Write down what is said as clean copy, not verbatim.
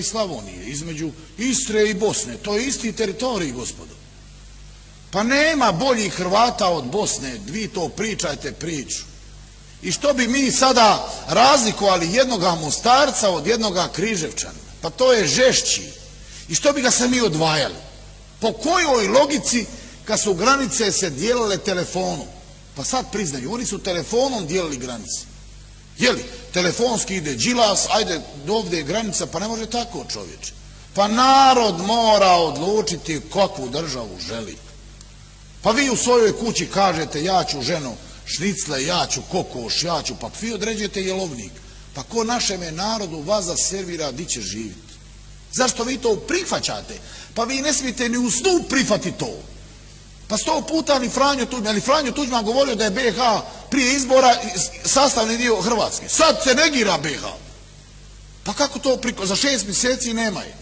i Slavonije, između Istre i Bosne. To je isti teritorij, gospodo. Pa nema boljih Hrvata od Bosne, vi to pričajte priču. I što bi mi sada razlikovali jednoga Mostarca od jednoga Križevčana? Pa to je žešći. I što bi ga se mi odvajali? Po kojoj logici kad su granice se dijelile telefonom? Pa sad priznaju, oni su telefonom dijelili granice. Jeli, telefonski ide Đilas, ajde ovdje je granica, pa ne može tako, čovječe. Pa narod mora odlučiti kakvu državu želi. Pa vi u svojoj kući kažete ja ću ženo šnicle, ja ću kokoš, ja ću, pa vi određujete jelovnik. Pa ko našeme narodu vas servira, di će živjeti? Zašto vi to prihvaćate? Pa vi ne smijete ni u snu prihvatiti to. Pa 100 puta ni Franjo Tuđman, ali Franjo Tuđman govorio da je BiH prije izbora sastavni dio Hrvatske. Sad se negira BiH. Pa kako to za 6 mjeseci nema je?